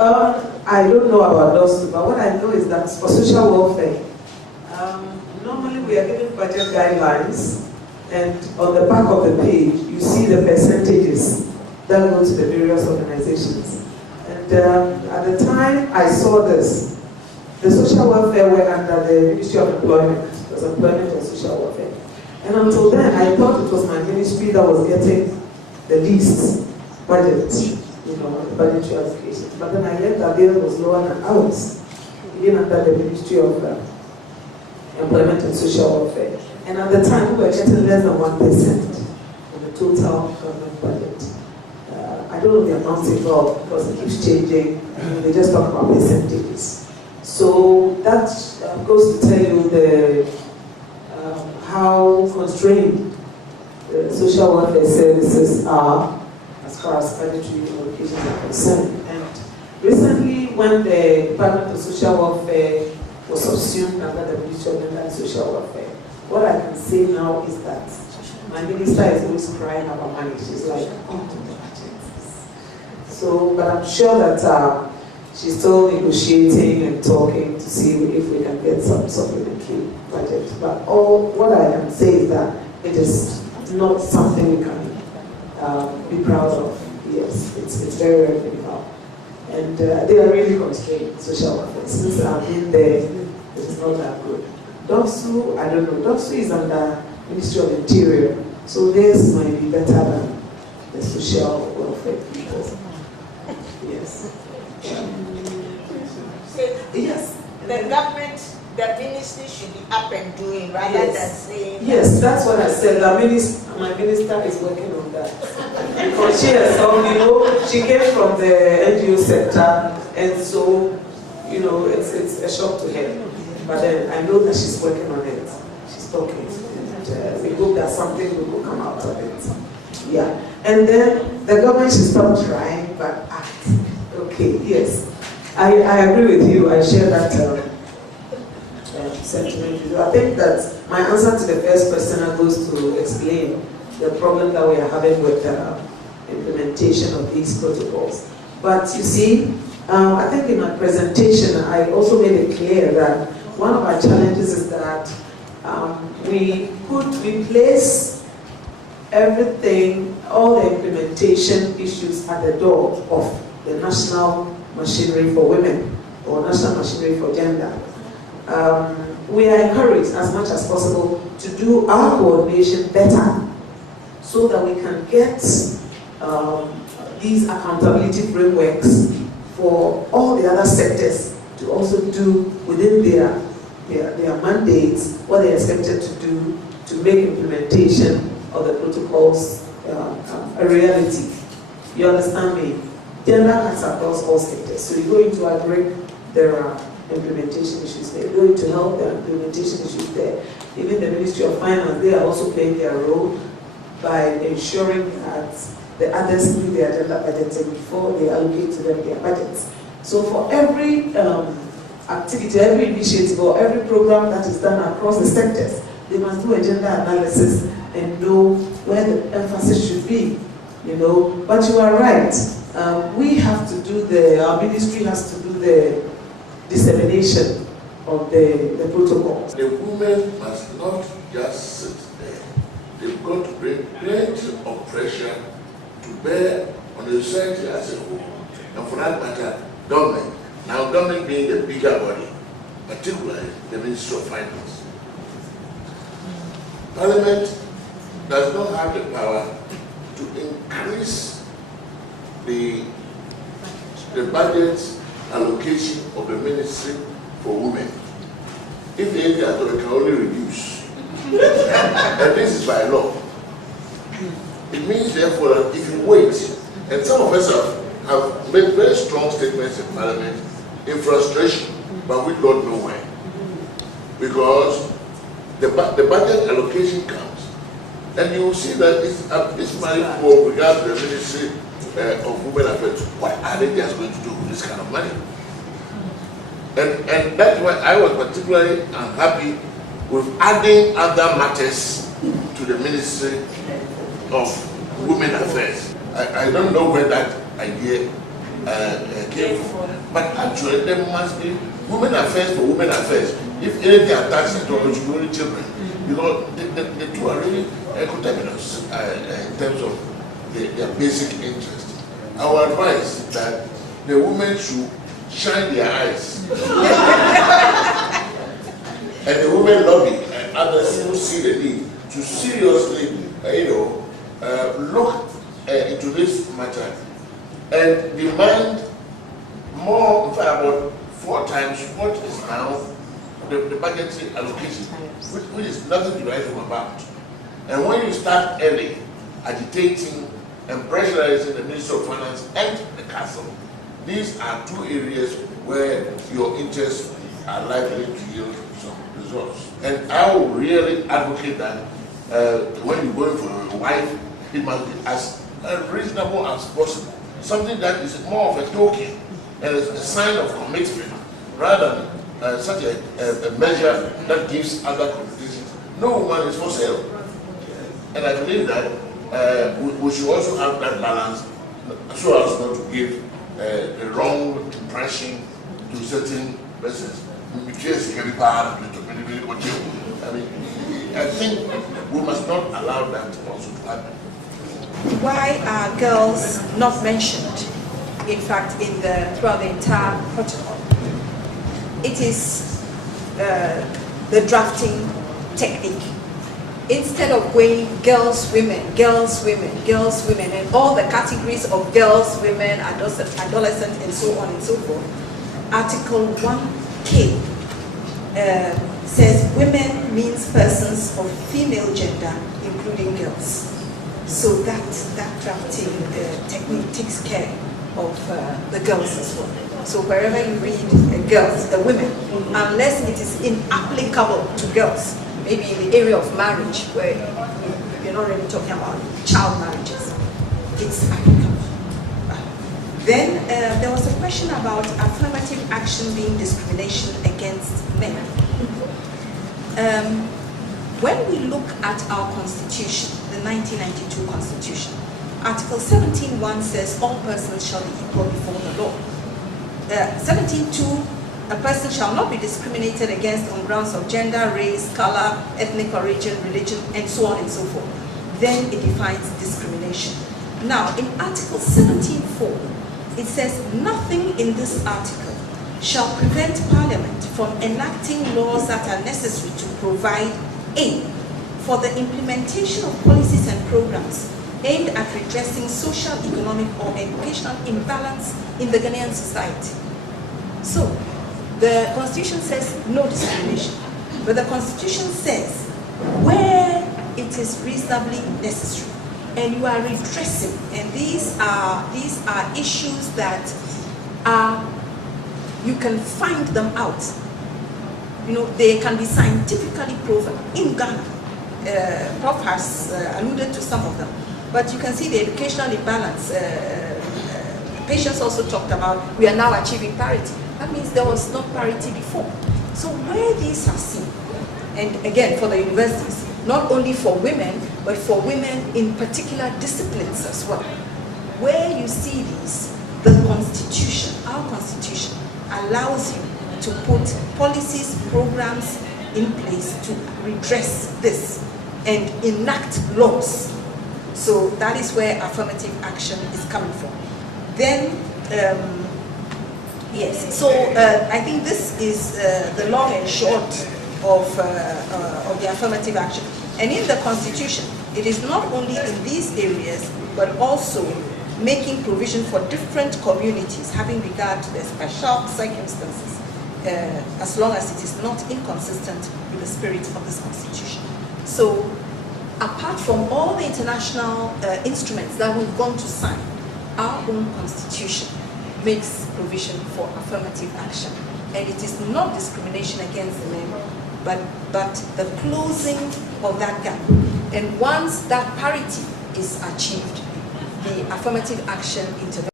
I don't know about those, but what I know is that for social welfare, normally we are given budget guidelines, and on the back of the page, you see the percentages that go to the various organizations. And at the time I saw this, the social welfare were under the Ministry of Employment. It was Employment and Social Welfare. And until then, I thought it was my ministry that was getting the least budget, you know, budgetary allocation. But then I learned that theirs was lower than ours, even under the Ministry of Employment and Social Welfare. And at the time, we were getting less than 1% of the total government budget. I don't know the amount involved because it keeps changing. They just talk about percentages. So that goes to tell you the how constrained the social welfare services are as far as budgetary allocations are concerned. And recently, when the Department of Social Welfare was subsumed under the Ministry of Health and Social Welfare, what I can say now is that my minister is always crying about money. She's like, oh, the budget. So, but I'm sure that she's still negotiating and talking to see if we can get some supplementary budget. But what I can say is that it is not something we can be proud of. Yes, it's very, very minimal. And they are really constrained, social welfare. Since I've been there, it is not that good. DOFSU, I don't know. DOFSU is under Ministry of Interior, so this might be better than the social welfare people. Yes. Yes. The government, the ministry should be up and doing rather than saying. Yes, that's what I said. My minister is working on that. Because she herself, you know, she came from the NGO sector, and so, you know, it's a shock to her. But then I know that she's working on it. She's talking. And we hope that something will come out of it. Yeah. And then the government should stop trying, but act. Okay, yes. I agree with you. I share that sentiment with you. I think that my answer to the first question goes to explain the problem that we are having with implementation of these protocols. But you see, I think in my presentation, I also made it clear that one of our challenges is that we could replace everything, all the implementation issues at the door of the National Machinery for Women or National Machinery for Gender. We are encouraged as much as possible to do our coordination better so that we can get these accountability frameworks for all the other sectors to also do within their mandates what they're expected to do to make implementation of the protocols a reality. You understand me? Gender cuts across all sectors. So you go into agri, there are implementation issues there. You go into health, there are implementation issues there. Even the Ministry of Finance, they are also playing their role by ensuring that the others do their gender budgeting before they allocate to them their budgets. So for every activity, every initiative, or every program that is done across the sectors, they must do a gender analysis and know where the emphasis should be, you know. But you are right. We have to do our ministry has to do the dissemination of the protocols. The women must not just sit there. They've got to bring plenty of pressure to bear on the society as a whole. And for that matter, government. Now, government being the bigger body, particularly the Ministry of Finance. Parliament does not have the power to increase the budget allocation of the Ministry for Women. If they can only reduce, and this is by law. It means therefore that if you wait, and some of us have made very strong statements in Parliament in frustration, but we don't know why. Because the budget allocation comes, and you will see that this money for regard to the Ministry of Women Affairs. What are they just going to do with this kind of money? And that's why I was particularly unhappy with adding other matters to the Ministry of Women Affairs. I don't know where that idea came from. But actually, there must be women affairs for women affairs. If anything attacks it, it should be only children. Because the two are really coterminous in terms of their basic interest. Our advice is that the women should shine their eyes. And the women lobby and others who see the need to seriously, look into this matter and demand more, in fact, about 4 times what is now the budgetary allocation, which is nothing to write home about. And when you start early agitating and pressurizing the Ministry of Finance and the Council, these are 2 areas where your interests are likely to yield some results. And I will really advocate that when you're going for a wife, it must be as reasonable as possible. Something that is more of a token and a sign of commitment rather than such a measure that gives other connotations. No woman is for sale. And I believe that we should also have that balance so as not to give the wrong impression to certain persons. I mean, I think we must not allow that also to happen. Why are girls not mentioned, in fact, throughout the entire protocol? It is the drafting technique. Instead of going girls, women, girls, women, girls, women, and all the categories of girls, women, adolescents, and so on and so forth, Article 1K says women means persons of female gender, including girls. So that drafting technique takes care of the girls as well. So wherever you read girls, the women, unless it is inapplicable to girls, maybe in the area of marriage, where you're not really talking about child marriages, it's applicable. Then there was a question about affirmative action being discrimination against men. When we look at our constitution, the 1992 constitution, Article 17.1 says all persons shall be equal before the law. 17.2, a person shall not be discriminated against on grounds of gender, race, color, ethnic origin, religion, and so on and so forth. Then it defines discrimination. Now, in Article 17.4, it says nothing in this article shall prevent Parliament from enacting laws that are necessary to provide aid for the implementation of policies and programs aimed at redressing social, economic, or educational imbalance in the Ghanaian society. So, the Constitution says no discrimination, but the Constitution says where it is reasonably necessary, and you are redressing, and these are issues that you can find them out. You know, they can be scientifically proven in Ghana. Prof has alluded to some of them, but you can see the educational imbalance. Patients also talked about we are now achieving parity. That means there was not parity before. So where these are seen, and again for the universities, not only for women, but for women in particular disciplines as well, where you see these, the Constitution, our Constitution, allows you to put policies, programs in place to redress this and enact laws. So that is where affirmative action is coming from. Then, yes, so I think this is the long and short of the affirmative action. And in the Constitution, it is not only in these areas, but also making provision for different communities having regard to their special circumstances, as long as it is not inconsistent with the spirit of this Constitution. So, apart from all the international instruments that we've gone to sign, our own Constitution makes provision for affirmative action. And it is not discrimination against the men, but the closing of that gap. And once that parity is achieved, the affirmative action intervention